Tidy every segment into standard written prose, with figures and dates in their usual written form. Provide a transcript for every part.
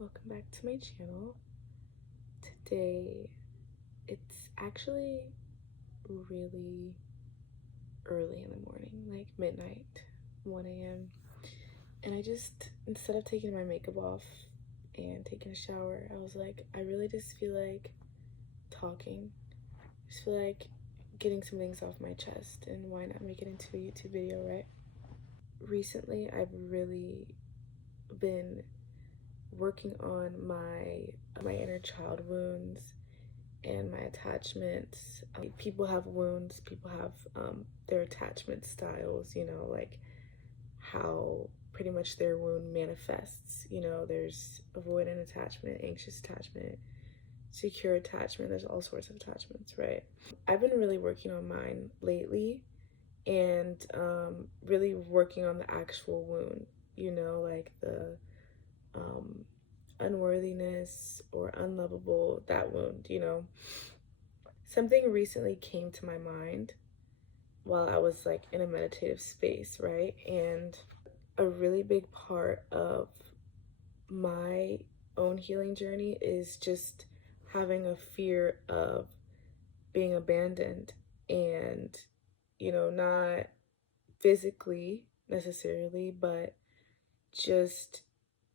welcome back to my channel. Today, it's actually really early in the morning, like midnight, 1 a.m. And I just, instead of taking my makeup off and taking a shower, I was like, I really just feel like talking. I just feel like getting some things off my chest, and why not make it into a YouTube video, right? Recently, I've really been working on my inner child wounds and my attachments. People have wounds, people have their attachment styles, like how pretty much their wound manifests. There's avoidant attachment, anxious attachment, secure attachment. There's all sorts of attachments, right? I've been really working on mine lately, and really working on the actual wound, like the um, unworthiness or unlovable, that wound. Something recently came to my mind while I was like in a meditative space, right? And a really big part of my own healing journey is just having a fear of being abandoned, and not physically necessarily, but just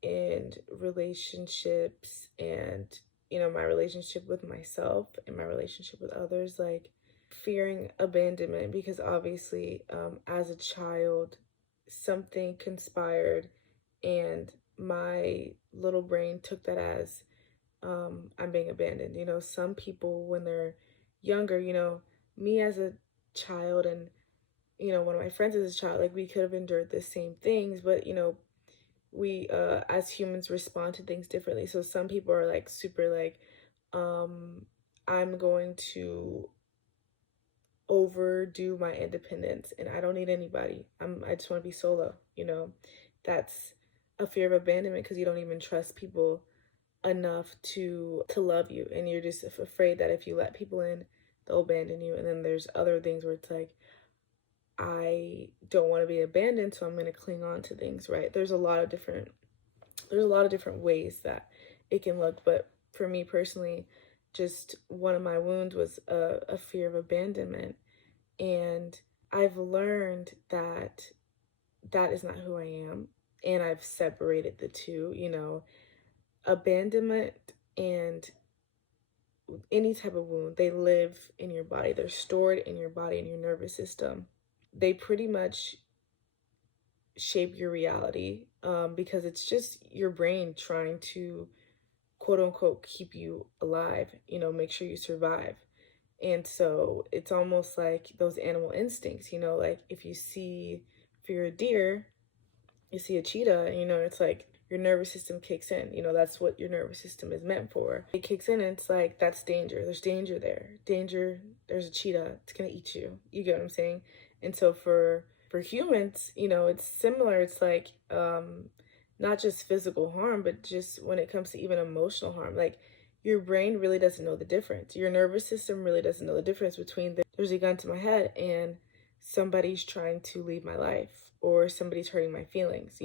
in relationships, and my relationship with myself and my relationship with others, like fearing abandonment, because obviously as a child something conspired, and my little brain took that as I'm being abandoned. Some people when they're younger, me as a child, and one of my friends as a child, like we could have endured the same things, but we as humans respond to things differently. So some people are like super like I'm going to overdo my independence and I don't need anybody. I just want to be solo. That's a fear of abandonment, because you don't even trust people enough to love you, and you're just afraid that if you let people in, they'll abandon you. And then there's other things where it's like, I don't want to be abandoned, so I'm going to cling on to things, right? There's a lot of different ways that it can look, but for me personally, just one of my wounds was a fear of abandonment. And I've learned that that is not who I am, and I've separated the two. Abandonment and any type of wound, they live in your body, they're stored in your body, in your nervous system. They pretty much shape your reality, because it's just your brain trying to quote unquote keep you alive, make sure you survive. And so it's almost like those animal instincts, like if you're a deer, you see a cheetah, it's like your nervous system kicks in. That's what your nervous system is meant for. It kicks in, and it's like, that's danger. There's danger there. Danger, there's a cheetah. It's going to eat you. You get what I'm saying? And so for humans, it's similar. It's like not just physical harm, but just when it comes to even emotional harm. Like, your brain really doesn't know the difference. Your nervous system really doesn't know the difference between there's a gun to my head and somebody's trying to leave my life, or somebody's hurting my feelings,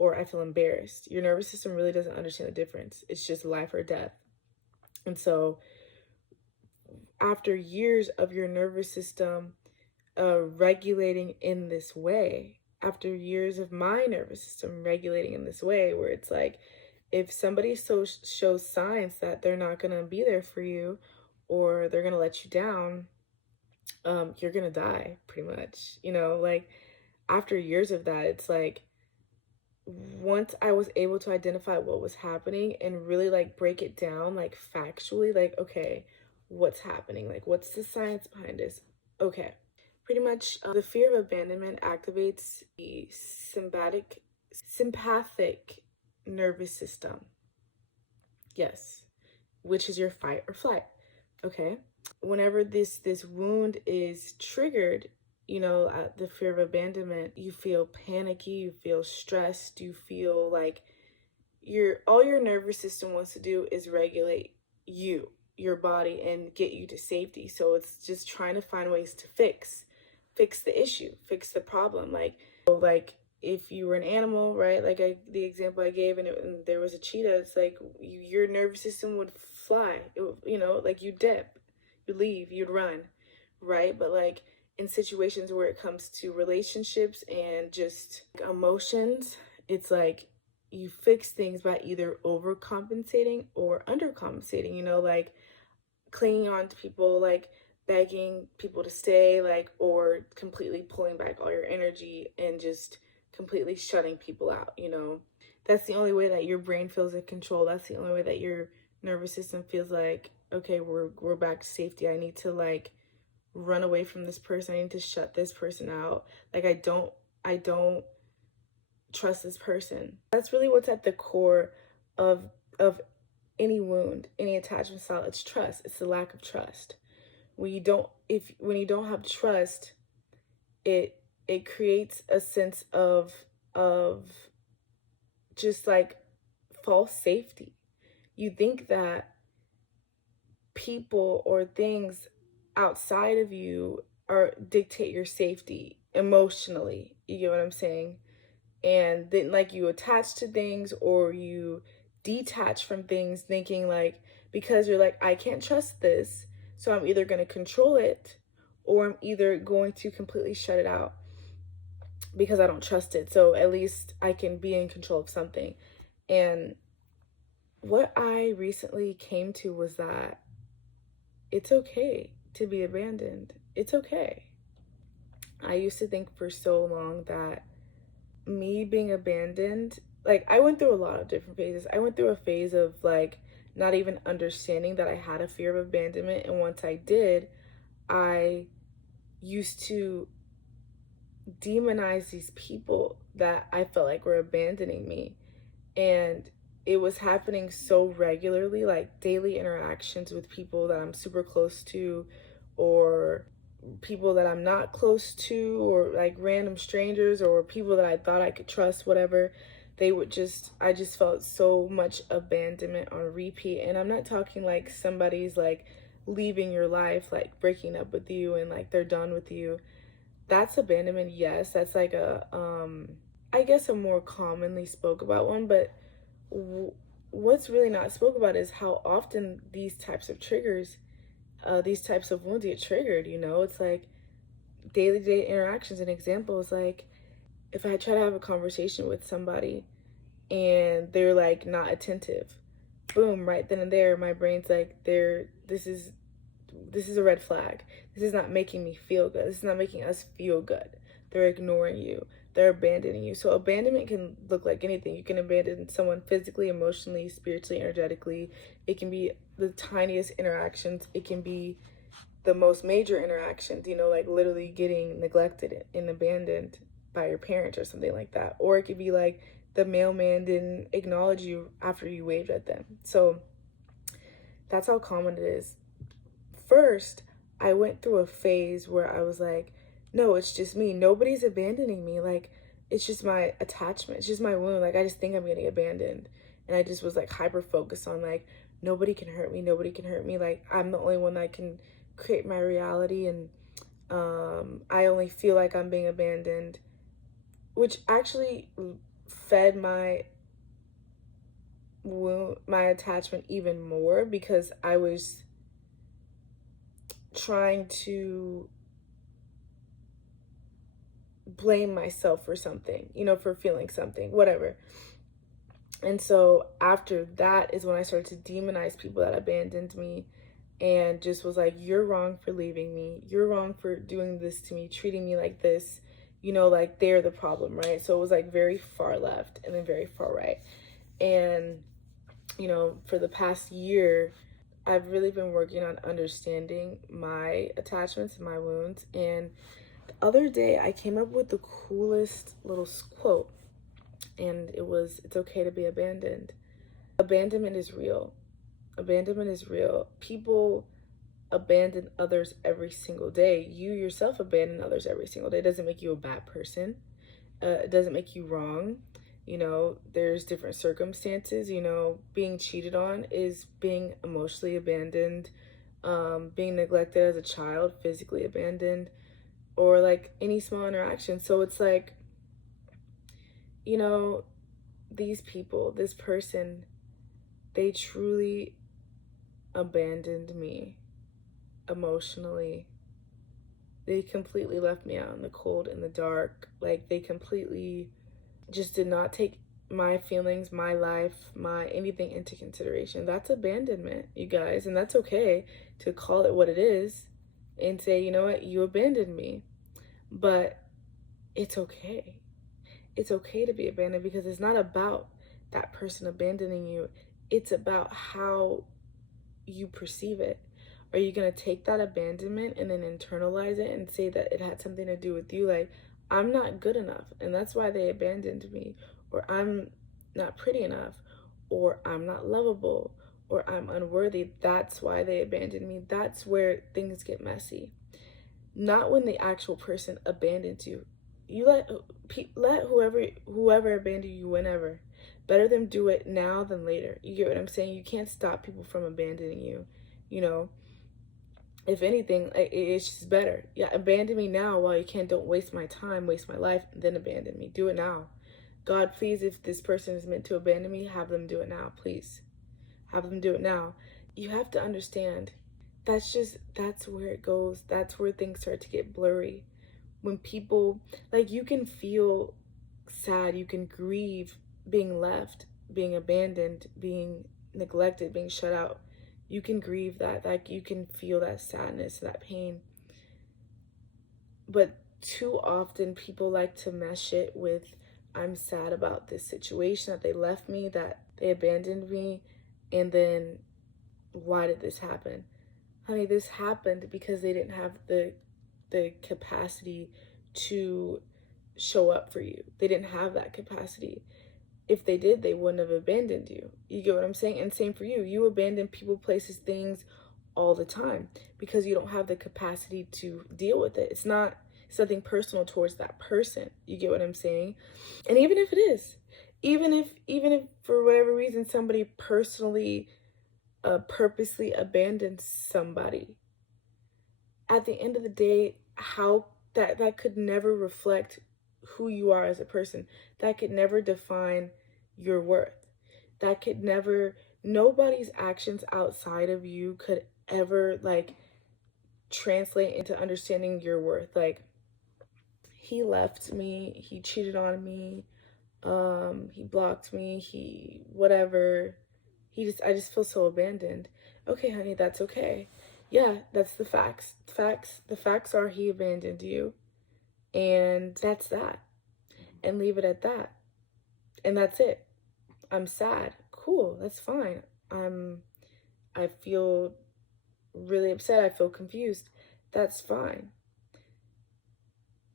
or I feel embarrassed. Your nervous system really doesn't understand the difference. It's just life or death. And so after years of your nervous system regulating in this way, after years of my nervous system regulating in this way, where it's like, if somebody shows signs that they're not going to be there for you, or they're going to let you down, you're going to die, pretty much. Like, after years of that, it's like, once I was able to identify what was happening and really like break it down, like factually, like, okay, what's happening? Like, what's the science behind this? Okay. Pretty much the fear of abandonment activates the sympathetic nervous system. Yes. Which is your fight or flight. Okay. Whenever this wound is triggered, at the fear of abandonment, you feel panicky, you feel stressed, you feel like all your nervous system wants to do is regulate your body, and get you to safety. So it's just trying to find ways to fix the issue, fix the problem. Like if you were an animal, right? Like the example I gave, and there was a cheetah, it's like your nervous system would fly. It would, like you dip, you leave, you'd run, right? But like in situations where it comes to relationships and just emotions, it's like you fix things by either overcompensating or undercompensating, like clinging on to people, like begging people to stay, like, or completely pulling back all your energy and just completely shutting people out, That's the only way that your brain feels in control. That's the only way that your nervous system feels like, okay, we're back to safety. I need to like run away from this person. I need to shut this person out. Like I don't trust this person. That's really what's at the core of any wound, any attachment style. It's trust. It's the lack of trust. When you don't have trust, it creates a sense of just like false safety. You think that people or things outside of you are dictate your safety emotionally. You get what I'm saying? And then like you attach to things or you detach from things thinking like, because you're like, I can't trust this, so I'm either going to control it or I'm either going to completely shut it out because I don't trust it, so at least I can be in control of something. And what I recently came to was that it's okay to be abandoned. It's okay. I used to think for so long that me being abandoned, like I went through a lot of different phases. I went through a phase of like not even understanding that I had a fear of abandonment, and once I did, I used to demonize these people that I felt like were abandoning me. And it was happening so regularly, like daily interactions with people that I'm super close to, or people that I'm not close to, or like random strangers, or people that I thought I could trust, whatever. I just felt so much abandonment on repeat. And I'm not talking like somebody's like leaving your life, like breaking up with you and like they're done with you. That's abandonment, yes. That's like I guess a more commonly spoke about one, but what's really not spoke about is how often these types of triggers, these types of wounds get triggered. It's like daily day interactions. An example is like if I try to have a conversation with somebody and they're like not attentive, boom, right then and there, my brain's like, this is a red flag. This is not making me feel good. This is not making us feel good. They're ignoring you. They're abandoning you. So abandonment can look like anything. You can abandon someone physically, emotionally, spiritually, energetically. It can be the tiniest interactions. It can be the most major interactions, like literally getting neglected and abandoned by your parents or something like that. Or it could be like the mailman didn't acknowledge you after you waved at them. So that's how common it is. First, I went through a phase where I was like, no, it's just me. Nobody's abandoning me. Like, it's just my attachment. It's just my wound. Like, I just think I'm getting abandoned. And I just was like hyper focused on like, nobody can hurt me. Nobody can hurt me. Like, I'm the only one that can create my reality. And I only feel like I'm being abandoned, which actually fed my wound, my attachment even more, because I was trying to blame myself for something, for feeling something, whatever. And so after that is when I started to demonize people that abandoned me and just was like, you're wrong for leaving me. You're wrong for doing this to me, treating me like this, like they're the problem, right? So it was like very far left and then very far right. And, for the past year, I've really been working on understanding my attachments and my wounds. And the other day I came up with the coolest little quote, and it's okay to be abandoned. Abandonment is real. Abandonment is real. People abandon others every single day. You yourself abandon others every single day. It doesn't make you a bad person. It doesn't make you wrong. There's different circumstances. Being cheated on is being emotionally abandoned, being neglected as a child, physically abandoned, or like any small interaction. So it's like you know, these people, this person, they truly abandoned me emotionally. They completely left me out in the cold, in the dark. Like, they completely just did not take my feelings, my life, my anything into consideration. That's abandonment, you guys, and that's okay to call it what it is and say, you know what, you abandoned me. But it's okay. It's okay to be abandoned, because it's not about that person abandoning you. It's about how you perceive it. Are you going to take that abandonment and then internalize it and say that it had something to do with you? Like, I'm not good enough, and that's why they abandoned me. Or I'm not pretty enough. Or I'm not lovable. Or I'm unworthy. That's why they abandoned me. That's where things get messy. Not when the actual person abandons you. You let whoever abandon you whenever. Better them do it now than later. You get what I'm saying? You can't stop people from abandoning you. You know, if anything, it's just better. Yeah, abandon me now while you can. Don't waste my time, waste my life, and then abandon me. Do it now. God, please, if this person is meant to abandon me, have them do it now, please. Have them do it now. You have to understand, that's where it goes. That's where things start to get blurry. When people, like, you can feel sad, you can grieve being left, being abandoned, being neglected, being shut out. You can grieve that, like, you can feel that sadness, that pain. But too often people like to mesh it with, I'm sad about this situation, that they left me, that they abandoned me, and then why did this happen? Honey, this happened because they didn't have the capacity to show up for you. They didn't have that capacity. If they did, they wouldn't have abandoned you. You get what I'm saying? And same for you. You abandon people, places, things all the time because you don't have the capacity to deal with it. It's not something personal towards that person. You get what I'm saying? And even if it is, even if for whatever reason somebody personally purposely abandons somebody, at the end of the day, how that could never reflect who you are as a person. That could never define your worth. That could never, nobody's actions outside of you could ever, like, translate into understanding your worth. Like, he left me, he cheated on me, he blocked me, he whatever. I just feel so abandoned. Okay, honey, that's okay. Yeah, that's the facts. The facts are he abandoned you. And that's that. And leave it at that. And that's it. I'm sad. Cool, that's fine. I feel really upset. I feel confused. That's fine.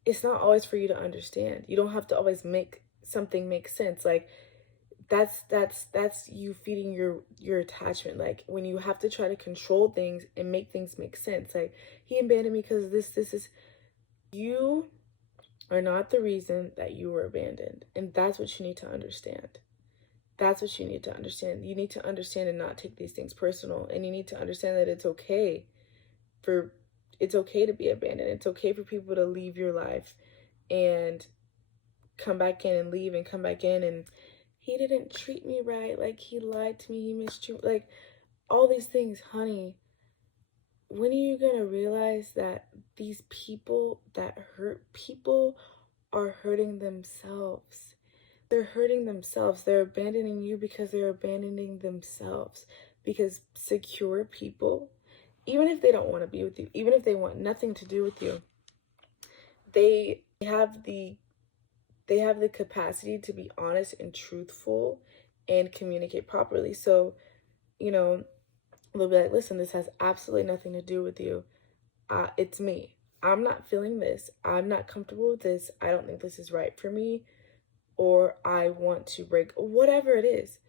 It's not always for you to understand. You don't have to always make something make sense. Like, that's you feeding your attachment. Like, when you have to try to control things and make things make sense. Like, he abandoned me because this is, you are not the reason that you were abandoned. And that's what you need to understand. That's what you need to understand. You need to understand and not take these things personal. And you need to understand that it's okay to be abandoned. It's okay for people to leave your life and come back in and leave and come back in, and he didn't treat me right, like, he lied to me, he mistreated, like, all these things. Honey, when are you gonna realize that these people that hurt people are hurting themselves? They're hurting themselves. They're abandoning you because they're abandoning themselves. Because secure people, even if they don't want to be with you, even if they want nothing to do with you, they have the capacity to be honest and truthful and communicate properly. So, you know, they'll be like, listen, this has absolutely nothing to do with you. It's me. I'm not feeling this. I'm not comfortable with this. I don't think this is right for me. Or I want to break, whatever it is.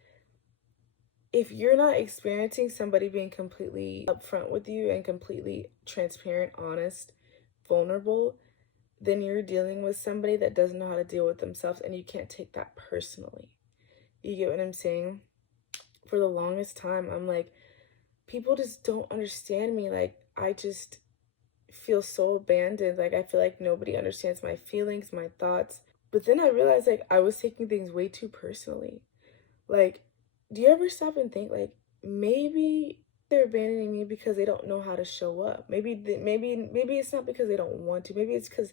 If you're not experiencing somebody being completely upfront with you and completely transparent, honest, vulnerable, then you're dealing with somebody that doesn't know how to deal with themselves, and you can't take that personally. You get what I'm saying? For the longest time, I'm like, people just don't understand me. Like, I just feel so abandoned. Like, I feel like nobody understands my feelings, my thoughts. But then I realized, like, I was taking things way too personally. Like, do you ever stop and think, like, maybe they're abandoning me because they don't know how to show up? Maybe it's not because they don't want to. Maybe it's because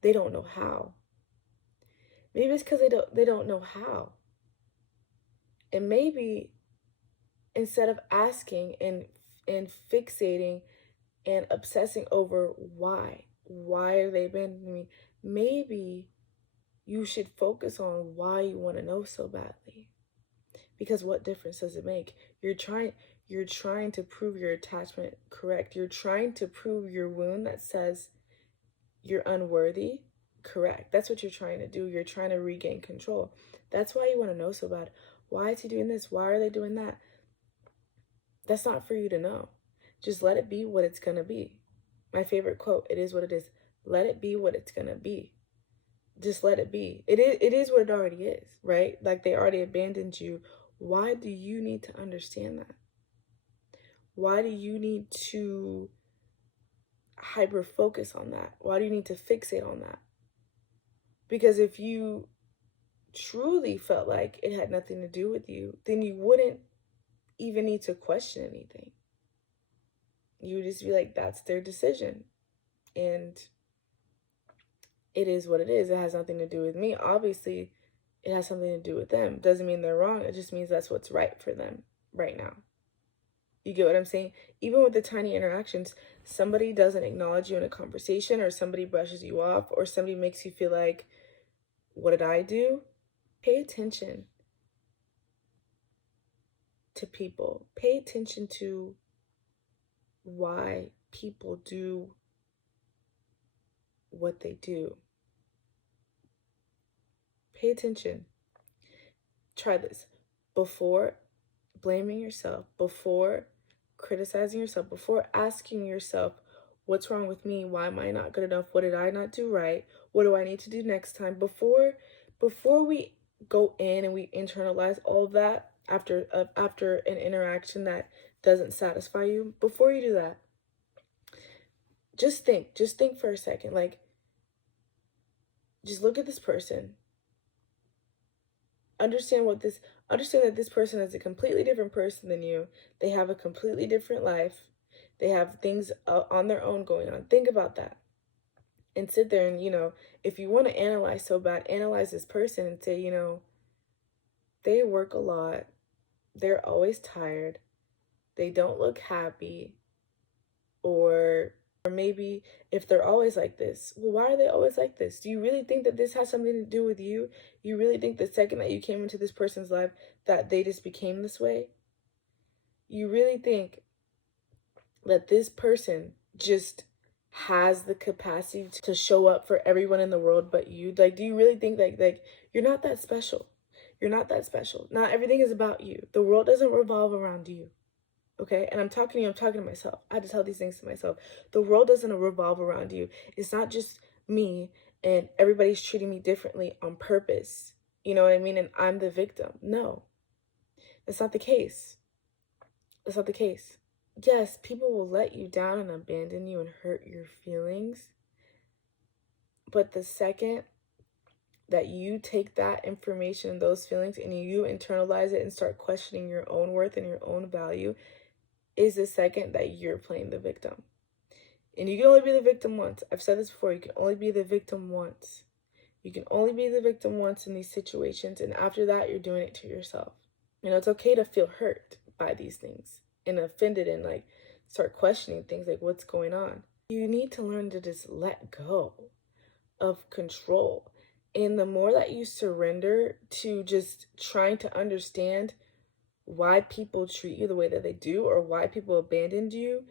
they don't know how. Maybe it's because they don't know how. And maybe instead of asking and fixating and obsessing over why are they abandoning me, maybe you should focus on why you want to know so badly. Because what difference does it make? You're trying to prove your attachment correct. You're trying to prove your wound that says you're unworthy correct. That's what you're trying to do. You're trying to regain control. That's why you want to know so bad. Why is he doing this? Why are they doing that? That's not for you to know. Just let it be what it's going to be. My favorite quote, it is what it is. Let it be what it's going to be. Just let it be. It is what it already is, right? Like, they already abandoned you. Why do you need to understand that? Why do you need to hyper focus on that? Why do you need to fixate on that? Because if you truly felt like it had nothing to do with you, then you wouldn't even need to question anything. You would just be like, that's their decision. And it is what it is. It has nothing to do with me. Obviously, it has something to do with them. Doesn't mean they're wrong. It just means that's what's right for them right now. You get what I'm saying? Even with the tiny interactions, somebody doesn't acknowledge you in a conversation, or somebody brushes you off, or somebody makes you feel like, what did I do? Pay attention to people. Pay attention to why people do what they do. Pay attention. Try this. Before blaming yourself, before criticizing yourself, before asking yourself, what's wrong with me? Why am I not good enough? What did I not do right? What do I need to do next time? Before we go in and we internalize all of that after an interaction that doesn't satisfy you, before you do that, just think for a second. Like, just look at this person. Understand that this person is a completely different person than you. They have a completely different life. They have things on their own going on. Think about that. And sit there and, if you want to analyze so bad, analyze this person and say, they work a lot. They're always tired. They don't look happy. Or maybe if they're always like this, well, why are they always like this? Do you really think that this has something to do with you? You really think the second that you came into this person's life that they just became this way? You really think that this person just has the capacity to show up for everyone in the world but you? Like, do you really think like you're not that special? You're not that special. Not everything is about you. The world doesn't revolve around you. Okay, and I'm talking to you, I'm talking to myself. I had to tell these things to myself. The world doesn't revolve around you. It's not just me and everybody's treating me differently on purpose. You know what I mean? And I'm the victim. No, that's not the case. That's not the case. Yes, people will let you down and abandon you and hurt your feelings. But the second that you take that information and those feelings and you internalize it and start questioning your own worth and your own value, is the second that you're playing the victim. And you can only be the victim once. I've said this before. You can only be the victim once. You can only be the victim once in these situations. And after that, you're doing it to yourself. It's okay to feel hurt by these things and offended and like start questioning things like what's going on. You need to learn to just let go of control. And the more that you surrender to just trying to understand why people treat you the way that they do or why people abandoned you,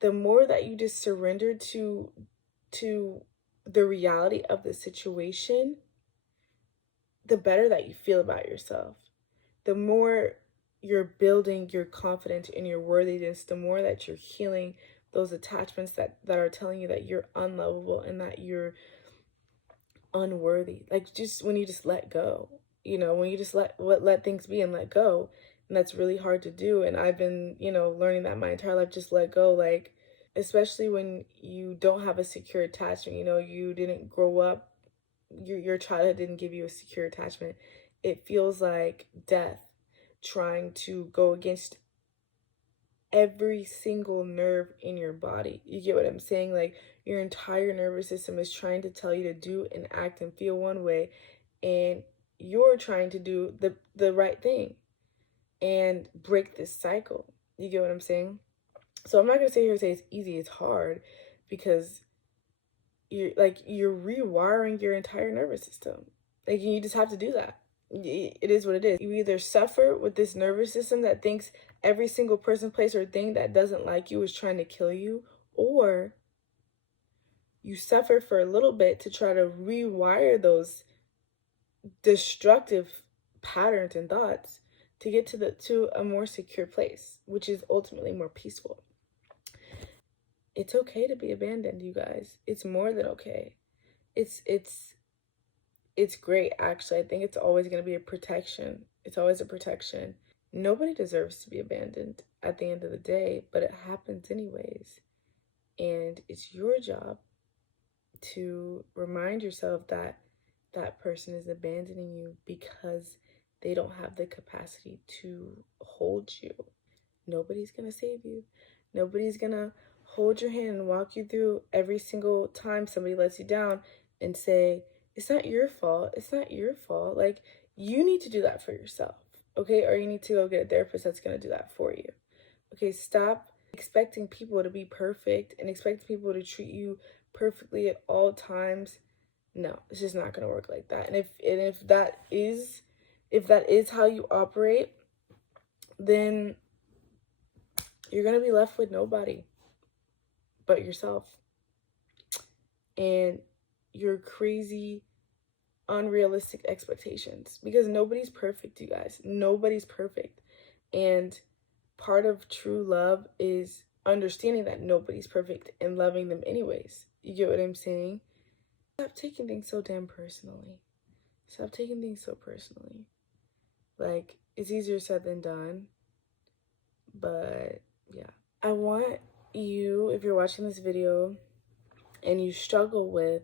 the more that you just surrender to the reality of the situation, the better that you feel about yourself. The more you're building your confidence and your worthiness, the more that you're healing those attachments that are telling you that you're unlovable and that you're unworthy. Like, just when you just let go, when you just let things be and let go. And that's really hard to do. And I've been, learning that my entire life, just let go. Like, especially when you don't have a secure attachment, you didn't grow up your childhood didn't give you a secure attachment. It feels like death trying to go against every single nerve in your body. You get what I'm saying? Like your entire nervous system is trying to tell you to do and act and feel one way, and you're trying to do the right thing and break this cycle. You get what I'm saying? So I'm not gonna sit here and say it's easy, it's hard, because you're rewiring your entire nervous system. Like you just have to do that. It is what it is. You either suffer with this nervous system that thinks every single person, place, or thing that doesn't like you is trying to kill you, or you suffer for a little bit to try to rewire those destructive patterns and thoughts to get to a more secure place, which is ultimately more peaceful. It's okay to be abandoned, you guys. It's more than okay. It's great, actually. I think it's always going to be a protection. It's always a protection. Nobody deserves to be abandoned at the end of the day, but it happens anyways. And it's your job to remind yourself that that person is abandoning you because they don't have the capacity to hold you. Nobody's going to save you. Nobody's going to hold your hand and walk you through every single time somebody lets you down and say, it's not your fault. It's not your fault. Like, you need to do that for yourself, okay? Or you need to go get a therapist that's going to do that for you. Okay, stop expecting people to be perfect and expecting people to treat you perfectly at all times. No, it's just not going to work like that. And if that is how you operate, then you're going to be left with nobody but yourself and your crazy, unrealistic expectations, because nobody's perfect, you guys. Nobody's perfect. And part of true love is understanding that nobody's perfect and loving them anyways. You get what I'm saying? Stop taking things so damn personally. Stop taking things so personally. Like, it's easier said than done. But yeah, I want you, if you're watching this video and you struggle with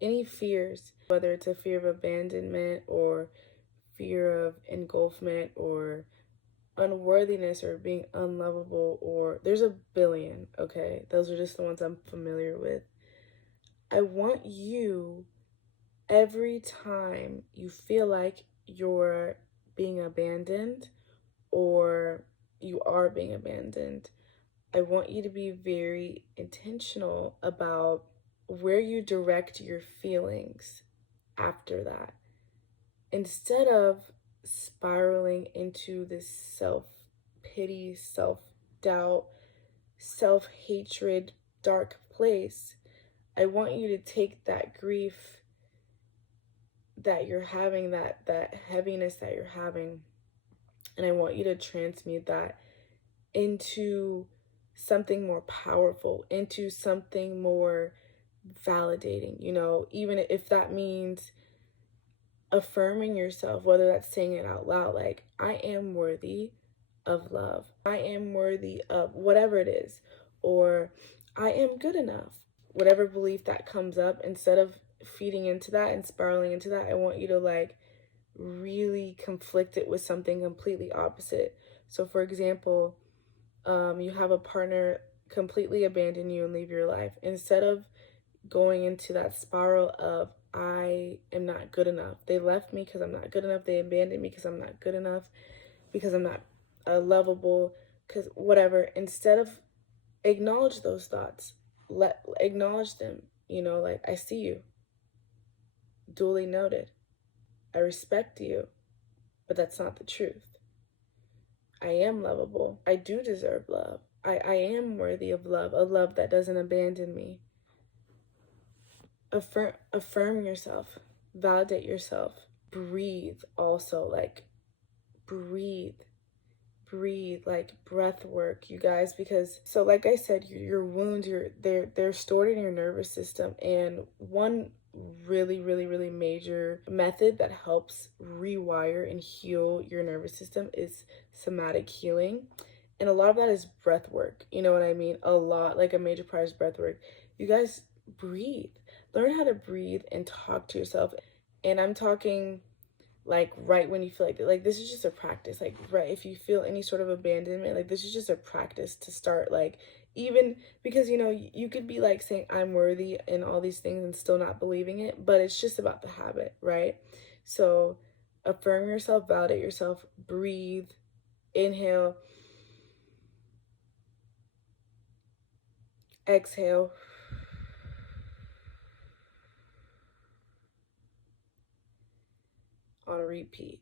any fears, whether it's a fear of abandonment or fear of engulfment or unworthiness or being unlovable, or there's a billion, okay? Those are just the ones I'm familiar with. I want you, every time you feel like you're being abandoned or you are being abandoned, I want you to be very intentional about where you direct your feelings after that. Instead of spiraling into this self-pity, self-doubt, self-hatred, dark place, I want you to take that grief that you're having, that heaviness that you're having, and I want you to transmute that into something more powerful, into something more validating, you know, even if that means affirming yourself, whether that's saying it out loud, like, I am worthy of love. I am worthy of whatever it is, or I am good enough. Whatever belief that comes up, instead of feeding into that and spiraling into that, I want you to like really conflict it with something completely opposite. So for example, you have a partner completely abandon you and leave your life. Instead of going into that spiral of, I am not good enough. They left me because I'm not good enough. They abandoned me because I'm not good enough, because I'm not lovable, because whatever. Instead of acknowledge those thoughts, acknowledge them, you know, like, I see you, duly noted. I respect you, but that's not the truth. I am lovable. I do deserve love. I am worthy of love, a love that doesn't abandon me. Affirm yourself, validate yourself, breathe also, like breathe, like breath work, you guys, because so like I said, your wounds, they're stored in your nervous system, and one really major method that helps rewire and heal your nervous system is somatic healing. And a lot of that is breath work, you know what I mean? A lot, like a major part is breath work. You guys, breathe. learn how to breathe and talk to yourself. And I'm talking like right when you feel like this is just a practice. Like right if you feel any sort of abandonment, like this is just a practice to start. Like even because you could be like saying I'm worthy and all these things and still not believing it, but it's just about the habit, right? So affirm yourself, validate yourself, breathe, inhale, exhale. On repeat.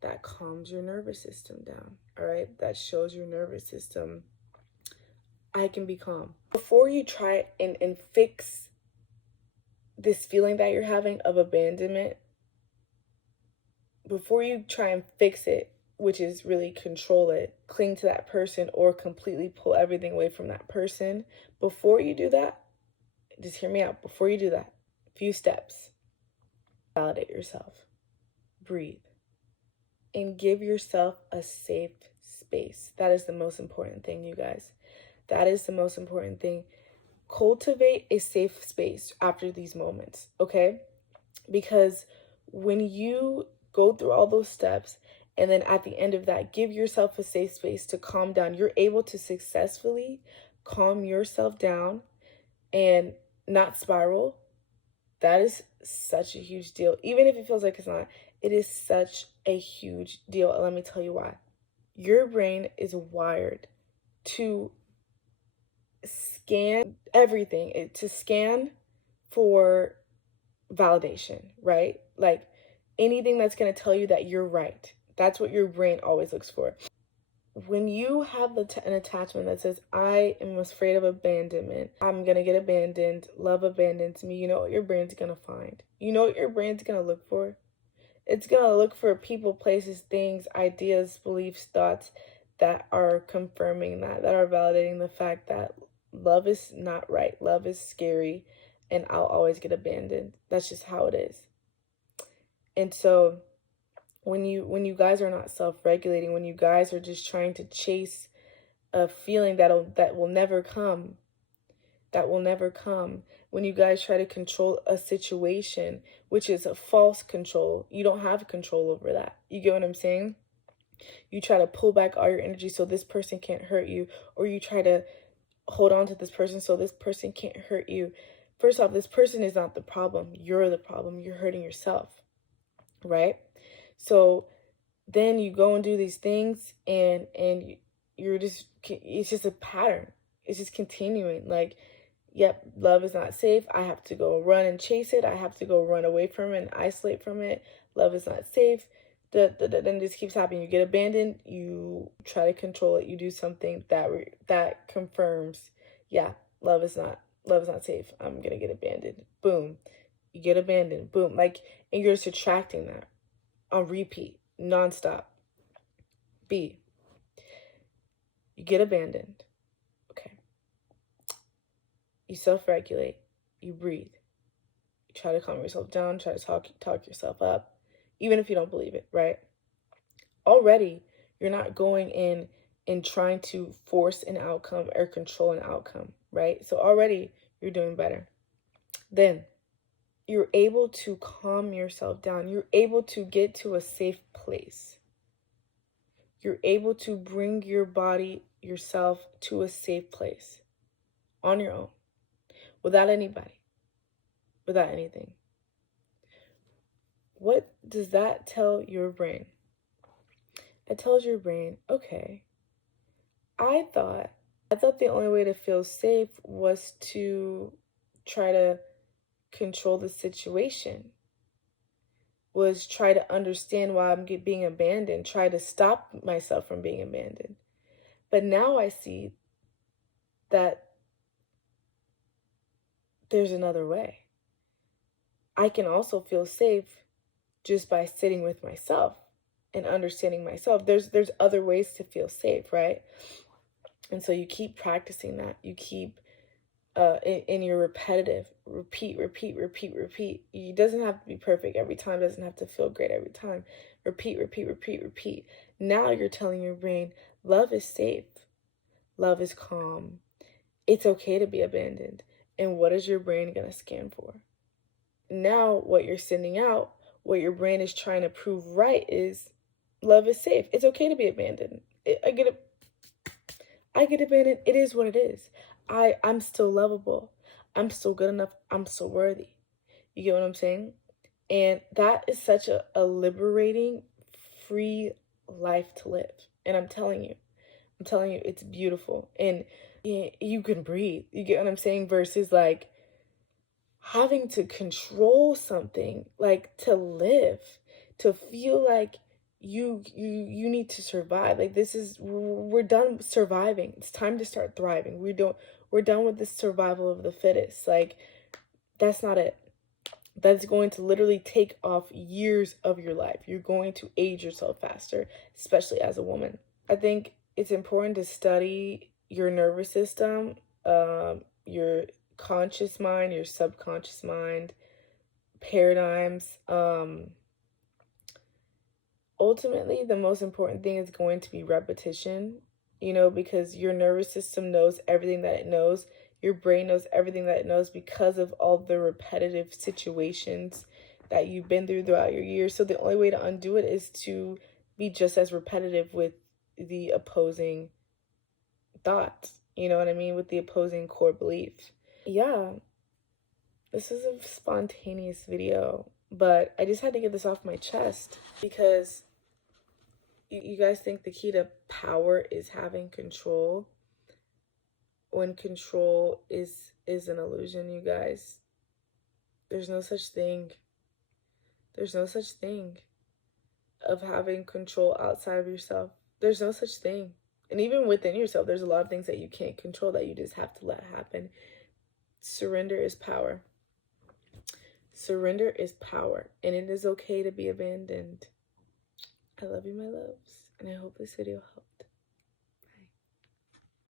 That calms your nervous system down, all right? That shows your nervous system, I can be calm. Before you try and fix this feeling that you're having of abandonment, before you try and fix it, which is really control it, cling to that person, or completely pull everything away from that person, before you do that, just hear me out. Before you do that, few steps. Validate yourself. Breathe. And give yourself a safe space. That is the most important thing, you guys. That is the most important thing. Cultivate a safe space after these moments, okay? Because when you go through all those steps and then at the end of that, give yourself a safe space to calm down, you're able to successfully calm yourself down and not spiral. That is such a huge deal. Even if it feels like it's not, it is such a huge deal. And let me tell you why. Your brain is wired to scan everything, to scan for validation, right? Like anything that's going to tell you that you're right. That's what your brain always looks for. When you have an attachment that says, I am afraid of abandonment, I'm going to get abandoned, love abandons me, you know what your brain's going to find? You know what your brain's going to look for? It's going to look for people, places, things, ideas, beliefs, thoughts that are confirming that are validating the fact that love is not right, love is scary, and I'll always get abandoned. That's just how it is. And so when you guys are not self-regulating, when you guys are just trying to chase a feeling that will never come, when you guys try to control a situation, which is a false control, you don't have control over that. You get what I'm saying? You try to pull back all your energy so this person can't hurt you, or you try to hold on to this person so this person can't hurt you. First off, this person is not the problem. You're the problem. You're hurting yourself, right? So then you go and do these things and you're just, it's just a pattern. It's just continuing. Like, yep, love is not safe. I have to go run and chase it. I have to go run away from it and isolate from it. Love is not safe. Then this keeps happening. You get abandoned. You try to control it. You do something that confirms, yeah, love is not safe. I'm gonna get abandoned. Boom, you get abandoned. Boom, like, and you're just attracting that on repeat, nonstop. B, you get abandoned. Okay. You self-regulate. You breathe. You try to calm yourself down. Try to talk yourself up, even if you don't believe it, right? Already, you're not going in and trying to force an outcome or control an outcome, right? So already you're doing better. Then you're able to calm yourself down. You're able to get to a safe place. You're able to bring your body, yourself, to a safe place on your own, without anybody, without anything. What does that tell your brain? It tells your brain, okay, I thought the only way to feel safe was to try to control the situation, was try to understand why I'm being abandoned, try to stop myself from being abandoned. But now I see that there's another way. I can also feel safe just by sitting with myself and understanding myself. There's other ways to feel safe, right? And so you keep practicing that. You keep in your repetitive, repeat. It doesn't have to be perfect every time. It doesn't have to feel great every time. Repeat. Now you're telling your brain, love is safe. Love is calm. It's okay to be abandoned. And what is your brain going to scan for? now what you're sending out, what your brain is trying to prove right is love is safe. It's okay to be abandoned. I get it. I get abandoned. It is what it is. I'm still lovable. I'm still good enough. I'm still worthy. You get what I'm saying? And that is such a liberating, free life to live. And I'm telling you, it's beautiful. And you can breathe. You get what I'm saying? Versus like having to control something, like to live, to feel like you need to survive. Like we're done surviving. It's time to start thriving. We're done with this survival of the fittest. Like that's not it. That's going to literally take off years of your life. You're going to age yourself faster, especially as a woman. I think it's important to study your nervous system, your conscious mind, your subconscious mind, paradigms. Ultimately, the most important thing is going to be repetition, because your nervous system knows everything that it knows. Your brain knows everything that it knows because of all the repetitive situations that you've been through throughout your years. So the only way to undo it is to be just as repetitive with the opposing thoughts, you know what I mean? With the opposing core belief. Yeah, this is a spontaneous video, but I just had to get this off my chest because you guys think the key to power is having control, when control is an illusion, you guys. There's no such thing. There's no such thing of having control outside of yourself. There's no such thing. And even within yourself, there's a lot of things that you can't control that you just have to let happen. Surrender is power. Surrender is power. And it is okay to be abandoned. I love you, my loves. And I hope this video helped.